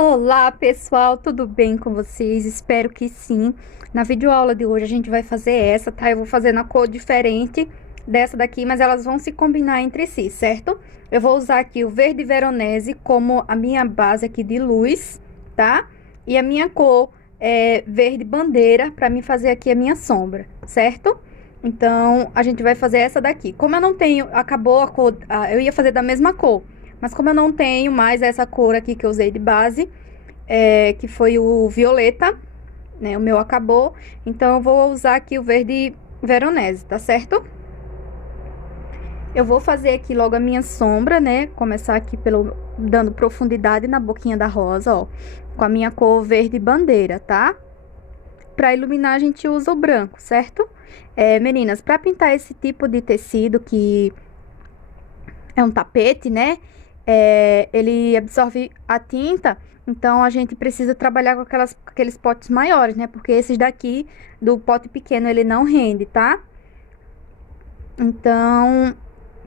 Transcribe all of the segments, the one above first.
Olá, pessoal, tudo bem com vocês? Espero que sim. Na videoaula de hoje a gente vai fazer essa, tá? Eu vou fazer na cor diferente dessa daqui, mas elas vão se combinar entre si, certo? Eu vou usar aqui o verde veronese como a minha base aqui de luz, tá? E a minha cor é verde bandeira para mim fazer aqui a minha sombra, certo? Então, a gente vai fazer essa daqui. Como eu não tenho, acabou a cor, eu ia fazer da mesma cor. Mas como eu não tenho mais essa cor aqui que eu usei de base, que foi o violeta, né? O meu acabou. Então, eu vou usar aqui o verde veronese, tá certo? Eu vou fazer aqui logo a minha sombra, né? Começar aqui dando profundidade na boquinha da rosa, ó. Com a minha cor verde bandeira, tá? Pra iluminar, a gente usa o branco, certo? Meninas, pra pintar esse tipo de tecido que é um tapete, né? Ele absorve a tinta, então a gente precisa trabalhar com aqueles potes maiores, né? Porque esses daqui, do pote pequeno, ele não rende, tá? Então,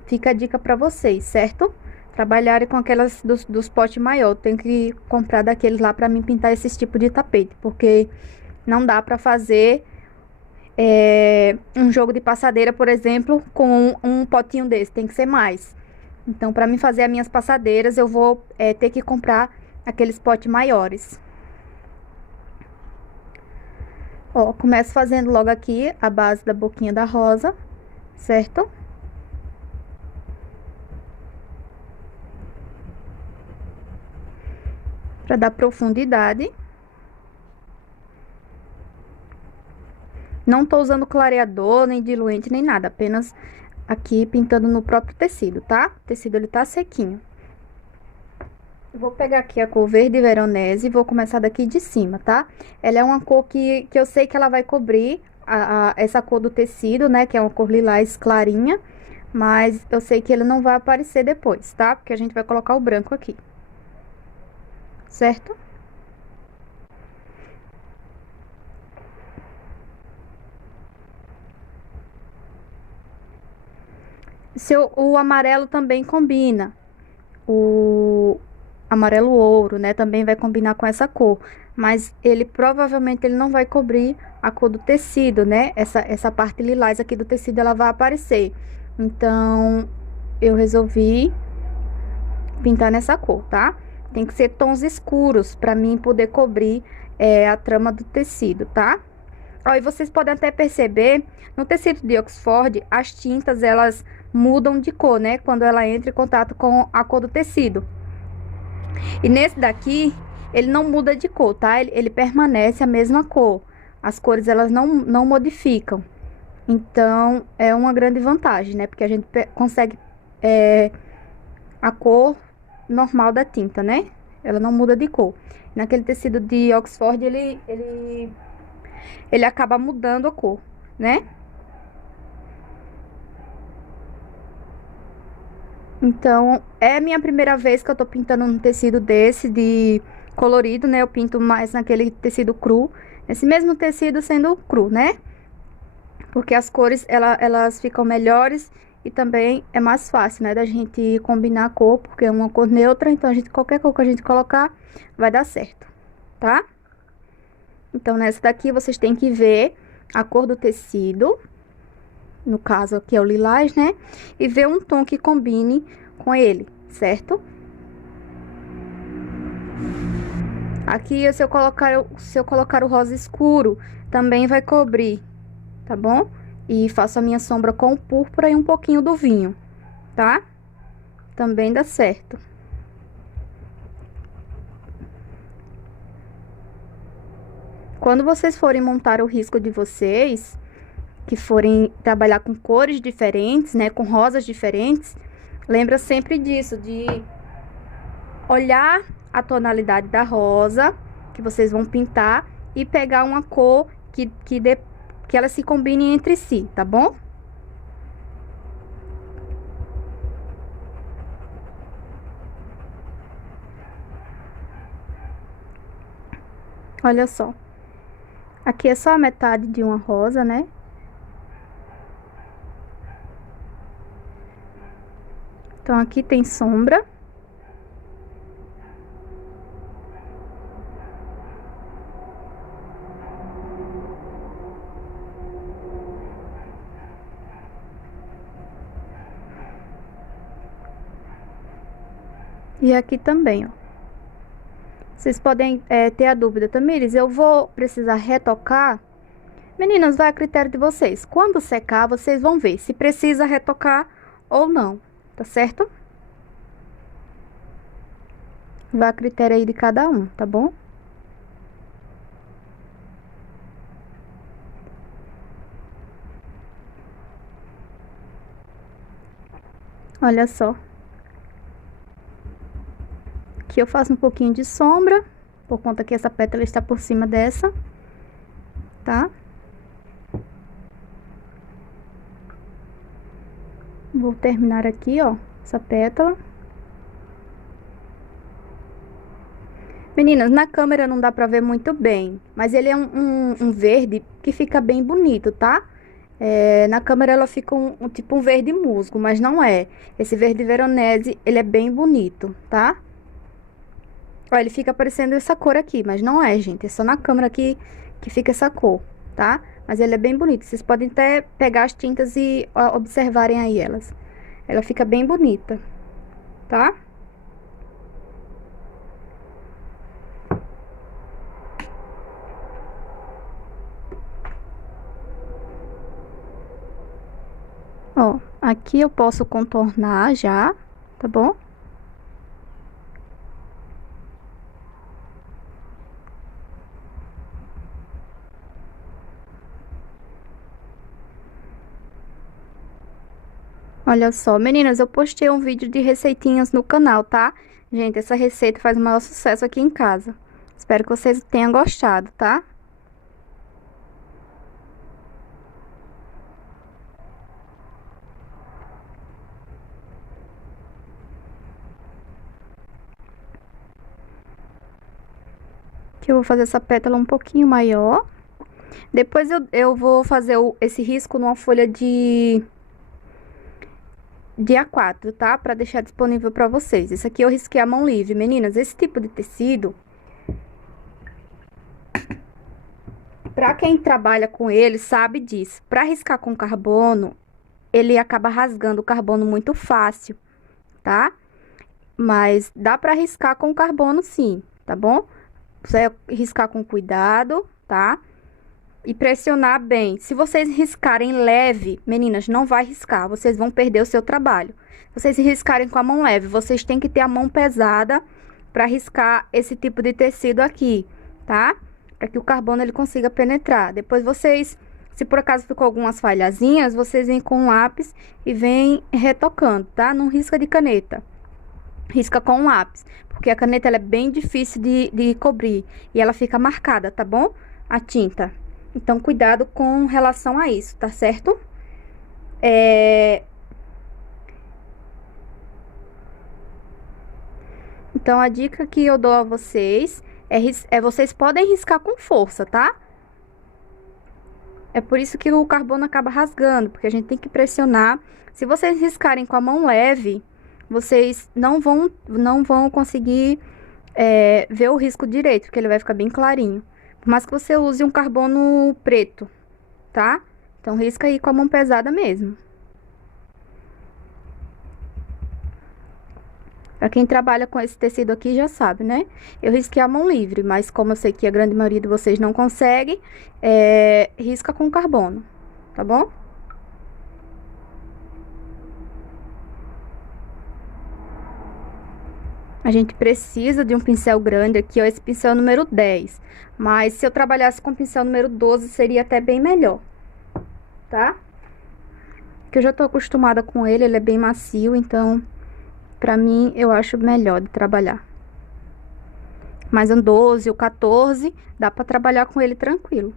fica a dica pra vocês, certo? Trabalharem com aquelas dos potes maior. Tenho que comprar daqueles lá pra mim pintar esse tipo de tapete, porque não dá pra fazer um jogo de passadeira, por exemplo, com um potinho desse. Tem que ser mais. Então, para mim fazer as minhas passadeiras, eu vou ter que comprar aqueles potes maiores. Ó, começo fazendo logo aqui a base da boquinha da rosa, certo? Para dar profundidade. Não tô usando clareador, nem diluente, nem nada. Apenas aqui pintando no próprio tecido, tá? O tecido, ele tá sequinho. Eu vou pegar aqui a cor verde veronese e vou começar daqui de cima, tá? Ela é uma cor que eu sei que ela vai cobrir essa cor do tecido, né? Que é uma cor lilás clarinha. Mas eu sei que ele não vai aparecer depois, tá? Porque a gente vai colocar o branco aqui. Certo? O amarelo também combina. O amarelo ouro, né? Também vai combinar com essa cor. Mas ele provavelmente ele não vai cobrir a cor do tecido, né? Essa parte lilás aqui do tecido, ela vai aparecer. Então, eu resolvi pintar nessa cor, tá? Tem que ser tons escuros para mim poder cobrir a trama do tecido, tá? Ó, e vocês podem até perceber, no tecido de Oxford, as tintas, elas mudam de cor, né? Quando ela entra em contato com a cor do tecido. E nesse daqui, ele não muda de cor, tá? Ele permanece a mesma cor. As cores, elas não modificam. Então, é uma grande vantagem, né? Porque a gente consegue a cor normal da tinta, né? Ela não muda de cor. Naquele tecido de Oxford, ele acaba mudando a cor, né? Então, é a minha primeira vez que eu tô pintando um tecido desse, de colorido, né? Eu pinto mais naquele tecido cru. Esse mesmo tecido sendo cru, né? Porque as cores, elas ficam melhores e também é mais fácil, né? Da gente combinar a cor, porque é uma cor neutra. Então, qualquer cor que a gente colocar, vai dar certo, tá? Então, nessa daqui, vocês têm que ver a cor do tecido. No caso aqui é o lilás, né? E ver um tom que combine com ele, certo? Aqui, se eu colocar o rosa escuro, também vai cobrir, tá bom? E faço a minha sombra com o púrpura e um pouquinho do vinho, tá? Também dá certo. Quando vocês forem montar o risco de vocês, que forem trabalhar com cores diferentes, né? Com rosas diferentes, lembra sempre disso, de olhar a tonalidade da rosa que vocês vão pintar e pegar uma cor que elas se combinem entre si, tá bom? Olha só. Aqui é só a metade de uma rosa, né? Então, aqui tem sombra. E aqui também, ó. Vocês podem ter a dúvida, Tamires, eu vou precisar retocar? Meninas, vai a critério de vocês. Quando secar, vocês vão ver se precisa retocar ou não, tá certo? Vai a critério aí de cada um, tá bom? Olha só. Aqui eu faço um pouquinho de sombra, por conta que essa pétala está por cima dessa, tá? Vou terminar aqui, ó, essa pétala. Meninas, na câmera não dá pra ver muito bem, mas ele é um verde que fica bem bonito, tá? Na câmera ela fica tipo um verde musgo, mas não é. Esse verde veronese, ele é bem bonito, tá? Ó, ele fica parecendo essa cor aqui, mas não é, gente. É só na câmera que fica essa cor, tá? Mas ele é bem bonito. Vocês podem até pegar as tintas e ó, observarem aí elas. Ela fica bem bonita, tá? Ó, aqui eu posso contornar já, tá bom? Olha só, meninas, eu postei um vídeo de receitinhas no canal, tá? Gente, essa receita faz o maior sucesso aqui em casa. Espero que vocês tenham gostado, tá? Que eu vou fazer essa pétala um pouquinho maior. Depois eu vou fazer esse risco numa folha de A4, tá? Pra deixar disponível pra vocês. Esse aqui eu risquei a mão livre. Meninas, esse tipo de tecido, pra quem trabalha com ele, sabe disso. Pra riscar com carbono, ele acaba rasgando o carbono muito fácil, tá? Mas dá pra riscar com carbono sim, tá bom? Você riscar com cuidado, tá? E pressionar bem. Se vocês riscarem leve, meninas, não vai riscar, vocês vão perder o seu trabalho. Se vocês riscarem com a mão leve, vocês têm que ter a mão pesada para riscar esse tipo de tecido aqui, tá? Para que o carbono ele consiga penetrar. Depois vocês, se por acaso ficou algumas falhazinhas, vocês vêm com um lápis e vêm retocando, tá? Não risca de caneta. Risca com um lápis, porque a caneta ela é bem difícil de cobrir e ela fica marcada, tá bom? A tinta. Então, cuidado com relação a isso, tá certo? Então, a dica que eu dou a vocês é vocês podem riscar com força, tá? É por isso que o carbono acaba rasgando, porque a gente tem que pressionar. Se vocês riscarem com a mão leve, vocês não vão conseguir ver o risco direito, porque ele vai ficar bem clarinho. Por mais que você use um carbono preto, tá? Então, risca aí com a mão pesada mesmo. Pra quem trabalha com esse tecido aqui já sabe, né? Eu risquei a mão livre, mas como eu sei que a grande maioria de vocês não consegue, risca com carbono, tá bom? A gente precisa de um pincel grande aqui, ó, esse pincel número 10. Mas se eu trabalhasse com o pincel número 12, seria até bem melhor, tá? Porque eu já tô acostumada com ele é bem macio, então, pra mim, eu acho melhor de trabalhar. Mas um 12 ou 14, dá pra trabalhar com ele tranquilo.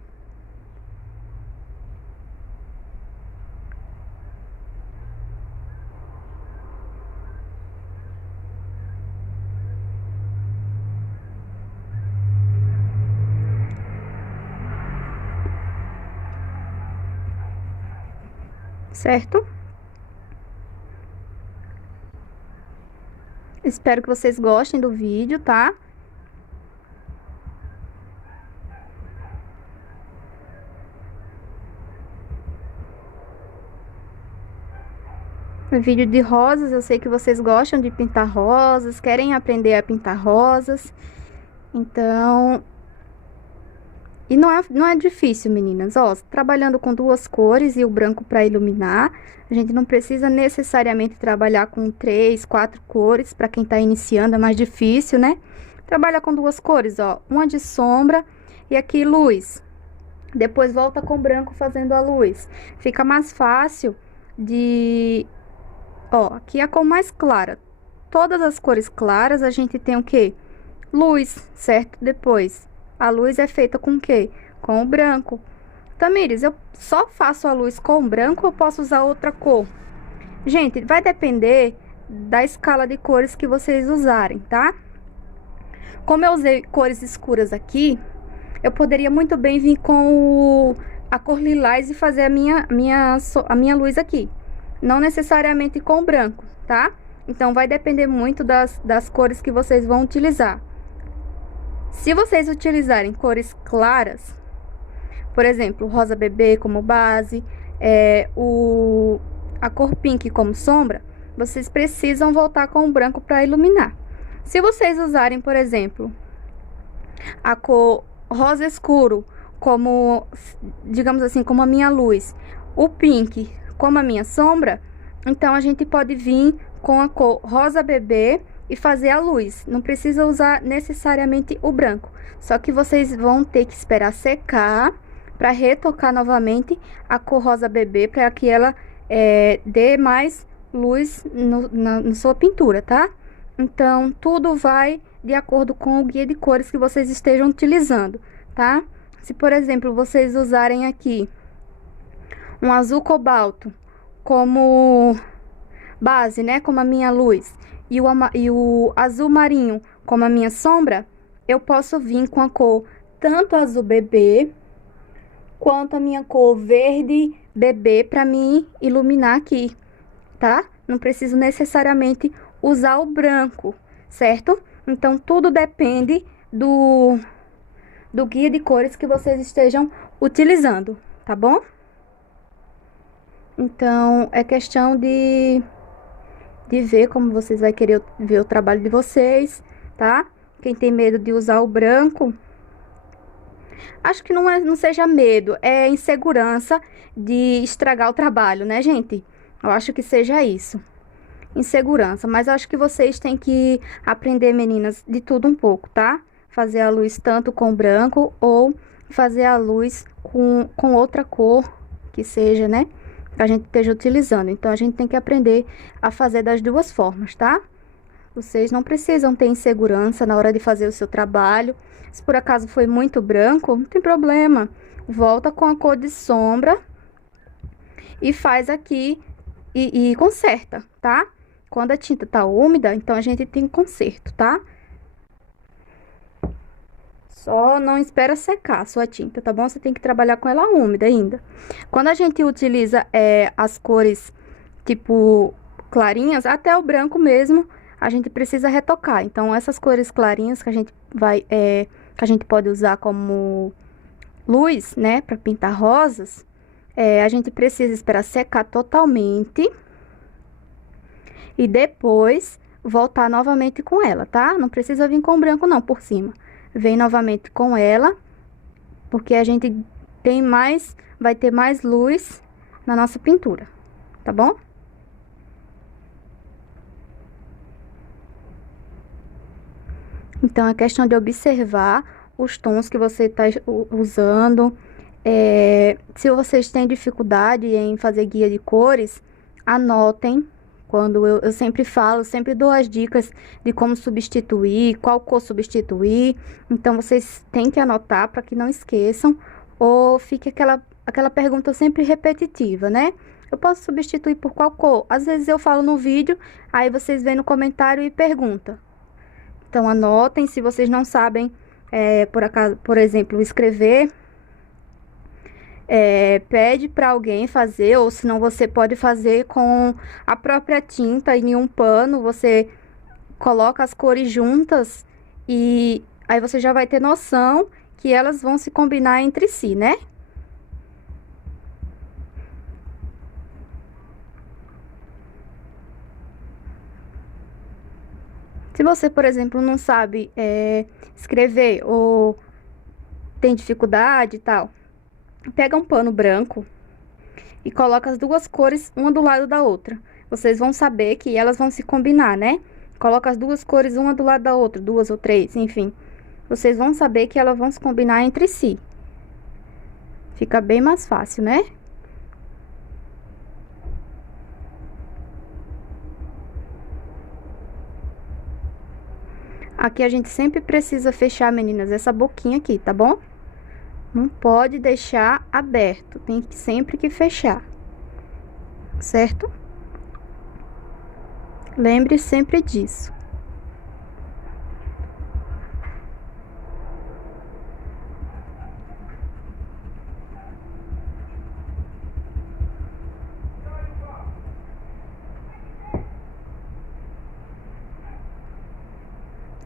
Certo? Espero que vocês gostem do vídeo, tá? vídeo de rosas. Eu sei que vocês gostam de pintar rosas, querem aprender a pintar rosas. Então, e não é difícil, meninas. Ó, trabalhando com duas cores e o branco para iluminar. A gente não precisa necessariamente trabalhar com 3, 4 cores. Para quem tá iniciando é mais difícil, né? Trabalha com duas cores, ó. Uma de sombra e aqui luz. Depois volta com branco fazendo a luz. Fica mais fácil de... Ó, aqui é a cor mais clara. Todas as cores claras a gente tem o quê? Luz, certo? Depois, a luz é feita com o quê? Com o branco. Tamires, eu só faço a luz com o branco ou posso usar outra cor? Gente, vai depender da escala de cores que vocês usarem, tá? Como eu usei cores escuras aqui, eu poderia muito bem vir com a cor lilás e fazer a minha luz aqui. Não necessariamente com o branco, tá? Então, vai depender muito das cores que vocês vão utilizar. Se vocês utilizarem cores claras, por exemplo, rosa bebê como base, a cor pink como sombra, vocês precisam voltar com o branco para iluminar. Se vocês usarem, por exemplo, a cor rosa escuro como, digamos assim, como a minha luz, o pink como a minha sombra, então a gente pode vir com a cor rosa bebê e fazer a luz. Não precisa usar necessariamente o branco, só que vocês vão ter que esperar secar para retocar novamente a cor rosa bebê, para que ela dê mais luz na sua pintura, tá? Então, tudo vai de acordo com o guia de cores que vocês estejam utilizando, tá? Se, por exemplo, vocês usarem aqui um azul cobalto como base, né? Como a minha luz, e o azul marinho como a minha sombra, eu posso vir com a cor tanto azul bebê, quanto a minha cor verde bebê para me iluminar aqui, tá? Não preciso necessariamente usar o branco, certo? Então, tudo depende do guia de cores que vocês estejam utilizando, tá bom? Então, é questão de ver como vocês vão querer ver o trabalho de vocês, tá? Quem tem medo de usar o branco, acho que não seja medo, é insegurança de estragar o trabalho, né, gente? Eu acho que seja isso. Insegurança, mas eu acho que vocês têm que aprender, meninas, de tudo um pouco, tá? Fazer a luz tanto com branco ou fazer a luz com outra cor que seja, né? Que a gente esteja utilizando. Então, a gente tem que aprender a fazer das duas formas, tá? Vocês não precisam ter insegurança na hora de fazer o seu trabalho. Se por acaso foi muito branco, não tem problema. Volta com a cor de sombra e faz aqui e conserta, tá? Quando a tinta tá úmida, então a gente tem conserto, tá? Só não espera secar a sua tinta, tá bom? Você tem que trabalhar com ela úmida ainda. Quando a gente utiliza as cores, tipo, clarinhas, até o branco mesmo, a gente precisa retocar. Então, essas cores clarinhas que a gente que a gente pode usar como luz, né? Pra pintar rosas, a gente precisa esperar secar totalmente e depois voltar novamente com ela, tá? Não precisa vir com branco não por cima. Vem novamente com ela, porque a gente vai ter mais luz na nossa pintura, tá bom? Então, é questão de observar os tons que você está usando. Se vocês têm dificuldade em fazer guia de cores, anotem. Quando eu sempre falo, sempre dou as dicas de como substituir, qual cor substituir. Então, vocês têm que anotar para que não esqueçam. Ou fique aquela pergunta sempre repetitiva, né? Eu posso substituir por qual cor? Às vezes eu falo no vídeo, aí vocês vêm no comentário e perguntam. Então, anotem. Se vocês não sabem, por exemplo, escrever, pede para alguém fazer, ou senão você pode fazer com a própria tinta em um pano. Você coloca as cores juntas e aí você já vai ter noção que elas vão se combinar entre si, né? Se você, por exemplo, não sabe escrever ou tem dificuldade e tal, pega um pano branco e coloca as duas cores uma do lado da outra. Vocês vão saber que elas vão se combinar, né? Coloca as duas cores uma do lado da outra, duas ou três, enfim. Vocês vão saber que elas vão se combinar entre si. Fica bem mais fácil, né? Aqui a gente sempre precisa fechar, meninas, essa boquinha aqui, tá bom? Não pode deixar aberto, tem que sempre que fechar, certo? Lembre sempre disso.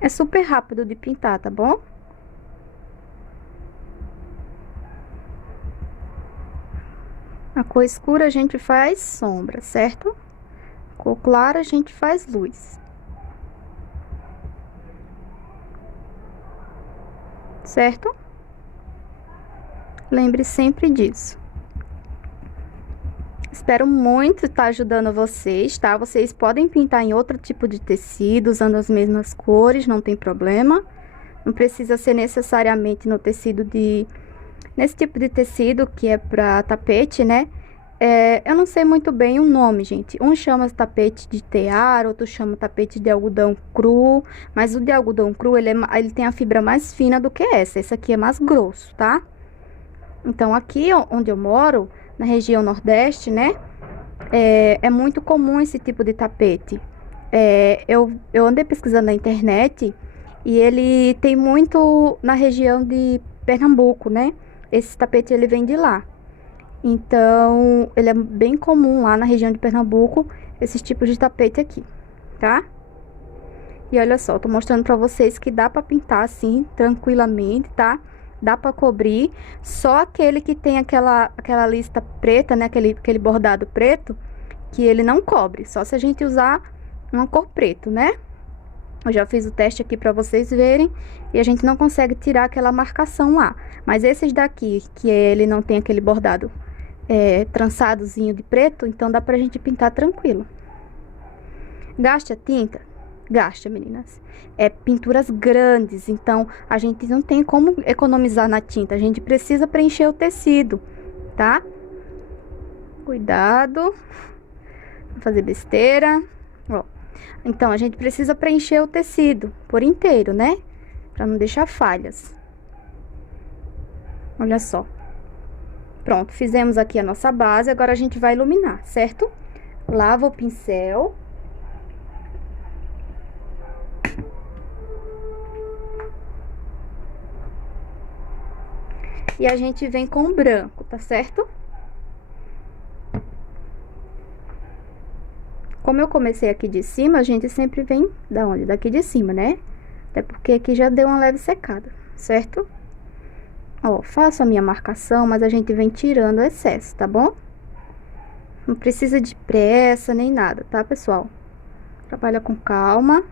É super rápido de pintar, tá bom? A cor escura a gente faz sombra, certo? Cor clara a gente faz luz. Certo? Lembre sempre disso. Espero muito estar ajudando vocês, tá? Vocês podem pintar em outro tipo de tecido, usando as mesmas cores, não tem problema. Não precisa ser necessariamente no tecido nesse tipo de tecido que é pra tapete, né? Eu não sei muito bem o nome, gente. Um chama tapete de tear, outro chama tapete de algodão cru. Mas o de algodão cru, ele tem a fibra mais fina do que essa. Esse aqui é mais grosso, tá? Então, aqui onde eu moro, na região Nordeste, né? É muito comum esse tipo de tapete. Eu andei pesquisando na internet e ele tem muito na região de Pernambuco, né? Esse tapete, ele vem de lá. Então, ele é bem comum lá na região de Pernambuco, esses tipos de tapete aqui, tá? E olha só, tô mostrando pra vocês que dá pra pintar assim, tranquilamente, tá? Dá pra cobrir, só aquele que tem aquela lista preta, né? Aquele bordado preto, que ele não cobre, só se a gente usar uma cor preto, né? Eu já fiz o teste aqui pra vocês verem e a gente não consegue tirar aquela marcação lá. Mas esses daqui, que ele não tem aquele bordado trançadozinho de preto, então dá pra gente pintar tranquilo. Gasta tinta? Gasta, meninas. Pinturas grandes, então a gente não tem como economizar na tinta. A gente precisa preencher o tecido, tá? Cuidado. Não fazer besteira. Ó. Então, a gente precisa preencher o tecido por inteiro, né? Pra não deixar falhas. Olha só. Pronto, fizemos aqui a nossa base, agora a gente vai iluminar, certo? Lava o pincel. E a gente vem com o branco, tá certo? Como eu comecei aqui de cima, a gente sempre vem da onde? Daqui de cima, né? Até porque aqui já deu uma leve secada, certo? Ó, faço a minha marcação, mas a gente vem tirando o excesso, tá bom? Não precisa de pressa nem nada, tá, pessoal? Trabalha com calma.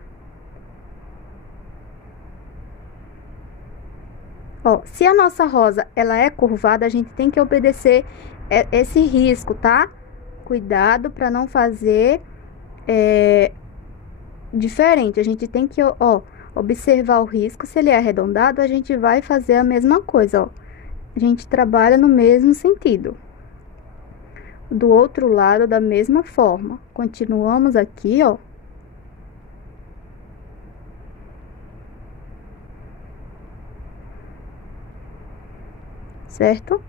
Ó, se a nossa rosa, ela é curvada, a gente tem que obedecer esse risco, tá? Cuidado pra não fazer diferente. A gente tem que, ó, observar o risco. Se ele é arredondado, a gente vai fazer a mesma coisa, ó. A gente trabalha no mesmo sentido. Do outro lado, da mesma forma. Continuamos aqui, ó. Certo?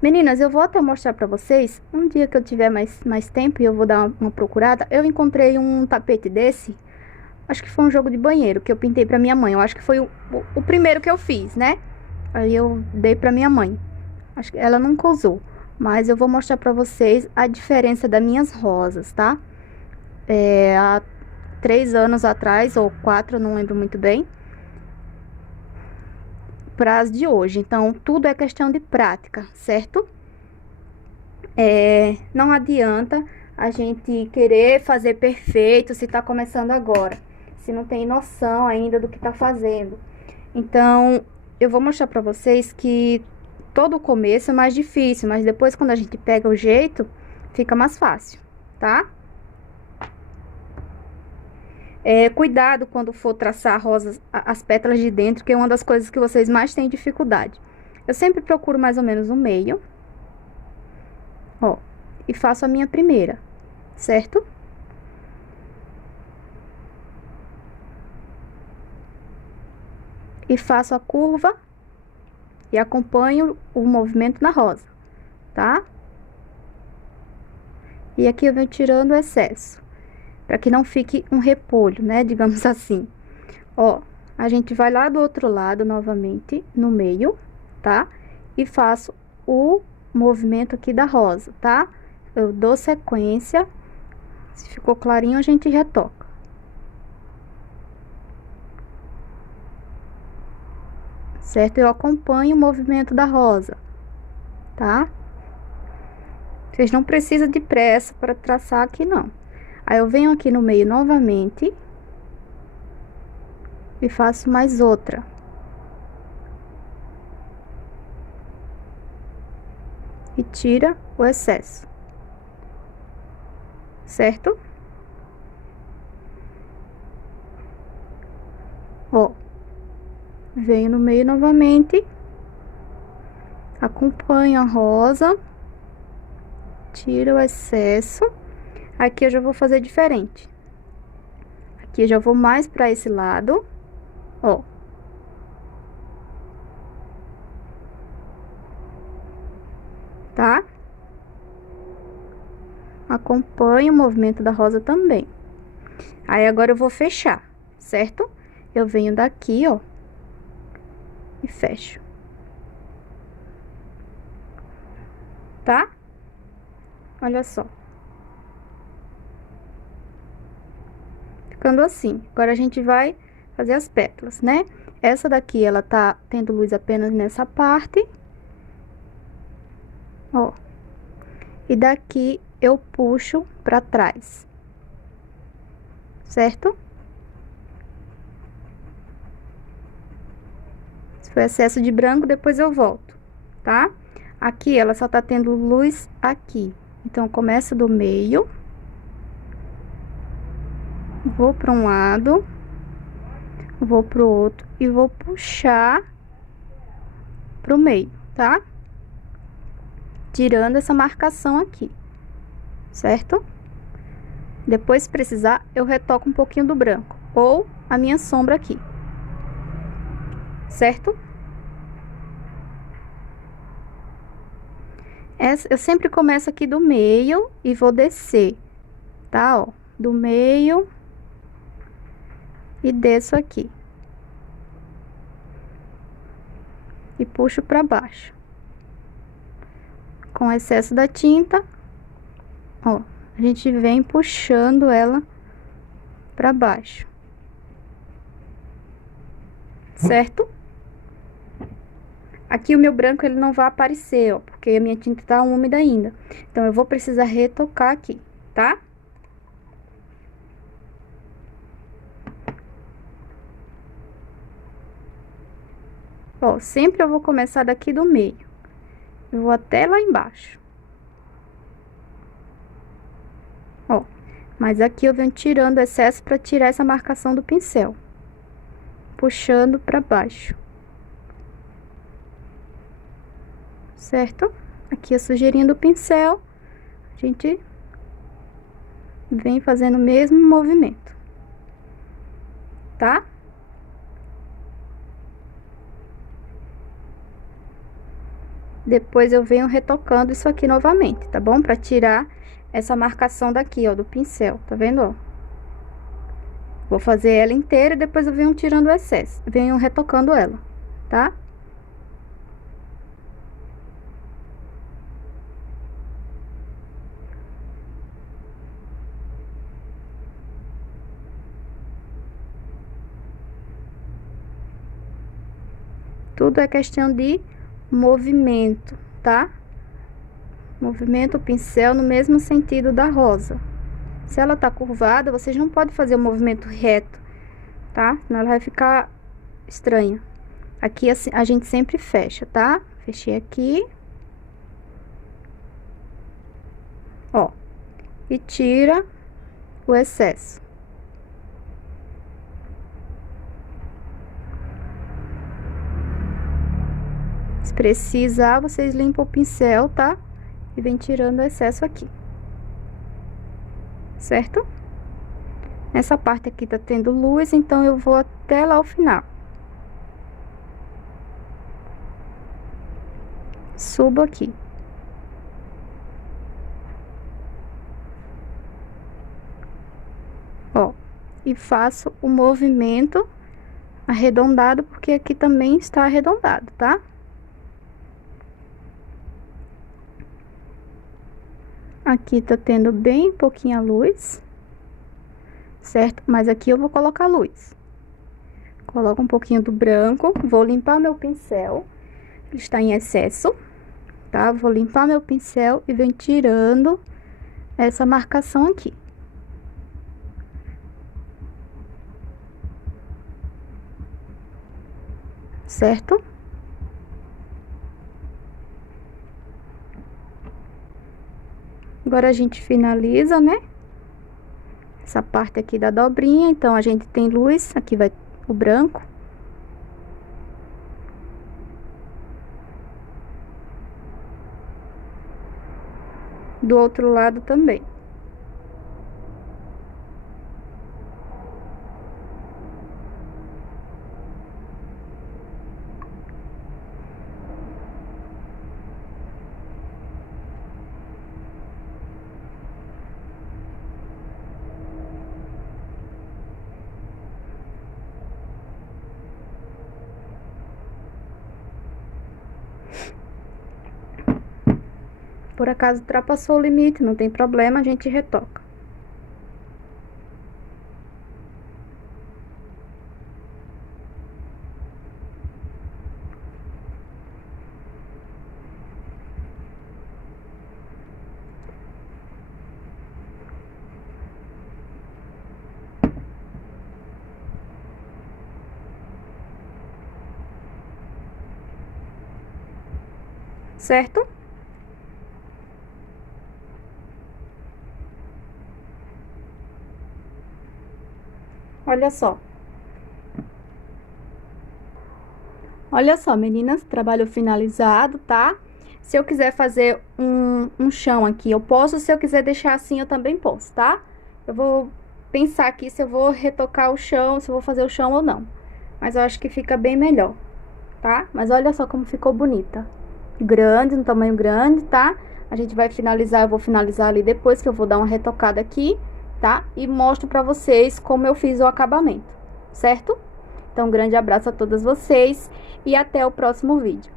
Meninas, eu vou até mostrar pra vocês. Um dia que eu tiver mais tempo e eu vou dar uma procurada, eu encontrei um tapete desse. Acho que foi um jogo de banheiro que eu pintei pra minha mãe. Eu acho que foi o primeiro que eu fiz, né? Aí eu dei pra minha mãe. Acho que ela nunca usou. Mas eu vou mostrar pra vocês a diferença das minhas rosas, tá? Há 3 anos atrás, ou 4, eu não lembro muito bem. Para as de hoje. Então, tudo é questão de prática, certo? Não adianta a gente querer fazer perfeito se tá começando agora. se não tem noção ainda do que tá fazendo. Então, eu vou mostrar pra vocês que todo o começo é mais difícil, mas depois quando a gente pega o jeito, fica mais fácil, tá? Cuidado quando for traçar rosas, as pétalas de dentro, que é uma das coisas que vocês mais têm dificuldade. Eu sempre procuro mais ou menos o meio, ó, e faço a minha primeira, certo? E faço a curva e acompanho o movimento na rosa, tá? E aqui eu venho tirando o excesso, para que não fique um repolho, né, digamos assim. Ó, a gente vai lá do outro lado novamente, no meio, tá? E faço o movimento aqui da rosa, tá? Eu dou sequência, se ficou clarinho a gente retoca. Certo? Eu acompanho o movimento da rosa, tá? Vocês não precisam de pressa para traçar aqui, não. Aí, eu venho aqui no meio novamente e faço mais outra. E tira o excesso. Certo? Ó. Venho no meio novamente, acompanho a rosa, tiro o excesso. Aqui eu já vou fazer diferente. Aqui eu já vou mais para esse lado, ó. Tá? Acompanho o movimento da rosa também. Aí, agora eu vou fechar, certo? Eu venho daqui, ó. E fecho. Tá? Olha só. Ficando assim. Agora, a gente vai fazer as pétalas, né? Essa daqui, ela tá tendo luz apenas nessa parte. Ó. E daqui, eu puxo pra trás. Certo? Foi excesso de branco, depois eu volto, tá? Aqui, ela só tá tendo luz aqui. Então, começo do meio. Vou para um lado. Vou pro outro. E vou puxar pro meio, tá? Tirando essa marcação aqui, certo? Depois, se precisar, eu retoco um pouquinho do branco. Ou a minha sombra aqui. Certo? Eu sempre começo aqui do meio e vou descer, tá? Ó, do meio e desço aqui. E puxo pra baixo. Com excesso da tinta, ó, a gente vem puxando ela pra baixo. Certo? Aqui o meu branco, ele não vai aparecer, ó, porque a minha tinta tá úmida ainda. Então, eu vou precisar retocar aqui, tá? Ó, sempre eu vou começar daqui do meio. Eu vou até lá embaixo. Ó, mas aqui eu venho tirando o excesso pra tirar essa marcação do pincel. Puxando pra baixo. Certo? Aqui a sujeirinha do pincel, a gente vem fazendo o mesmo movimento, tá? Depois eu venho retocando isso aqui novamente, tá bom? Pra tirar essa marcação daqui, ó, do pincel, tá vendo, ó? Vou fazer ela inteira e depois eu venho tirando o excesso, venho retocando ela, tá? Tudo é questão de movimento, tá? Movimento o pincel no mesmo sentido da rosa. Se ela tá curvada, vocês não podem fazer o movimento reto, tá? Senão ela vai ficar estranha. Aqui assim, a gente sempre fecha, tá? Fechei aqui. Ó. E tira o excesso. Se precisar, vocês limpam o pincel, tá? E vem tirando o excesso aqui. Certo? Essa parte aqui tá tendo luz, então eu vou até lá ao final. Subo aqui. Ó, e faço o movimento arredondado, porque aqui também está arredondado, tá? Aqui tá tendo bem pouquinha luz, certo? Mas aqui eu vou colocar luz. Coloco um pouquinho do branco, vou limpar meu pincel, ele está em excesso, tá? Vou limpar meu pincel e venho tirando essa marcação aqui. Certo? Agora a gente finaliza, né? Essa parte aqui da dobrinha, então a gente tem luz, aqui vai o branco. Do outro lado também. Por acaso ultrapassou o limite, não tem problema, a gente retoca. Certo? Olha só. Olha só, meninas, trabalho finalizado, tá? Se eu quiser fazer um chão aqui, eu posso. Se eu quiser deixar assim, eu também posso, tá? Eu vou pensar aqui se eu vou retocar o chão, se eu vou fazer o chão ou não. Mas eu acho que fica bem melhor, tá? Mas olha só como ficou bonita. Grande, no tamanho grande, tá? A gente vai finalizar, eu vou finalizar ali depois, que eu vou dar uma retocada aqui, tá? E mostro pra vocês como eu fiz o acabamento, certo? Então, um grande abraço a todas vocês e até o próximo vídeo.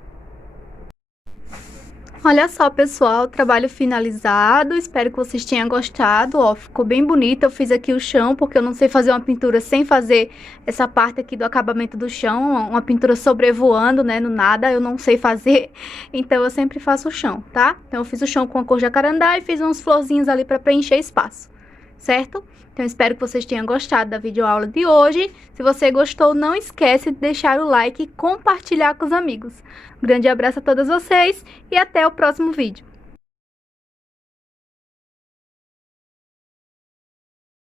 Olha só, pessoal, trabalho finalizado, espero que vocês tenham gostado, ó, ficou bem bonito. Eu fiz aqui o chão, porque eu não sei fazer uma pintura sem fazer essa parte aqui do acabamento do chão, uma pintura sobrevoando, né, no nada, eu não sei fazer, então eu sempre faço o chão, tá? Então eu fiz o chão com a cor de jacarandá e fiz uns florzinhos ali para preencher espaço, certo? Então, espero que vocês tenham gostado da videoaula de hoje. Se você gostou, não esquece de deixar o like e compartilhar com os amigos. Um grande abraço a todas vocês e até o próximo vídeo.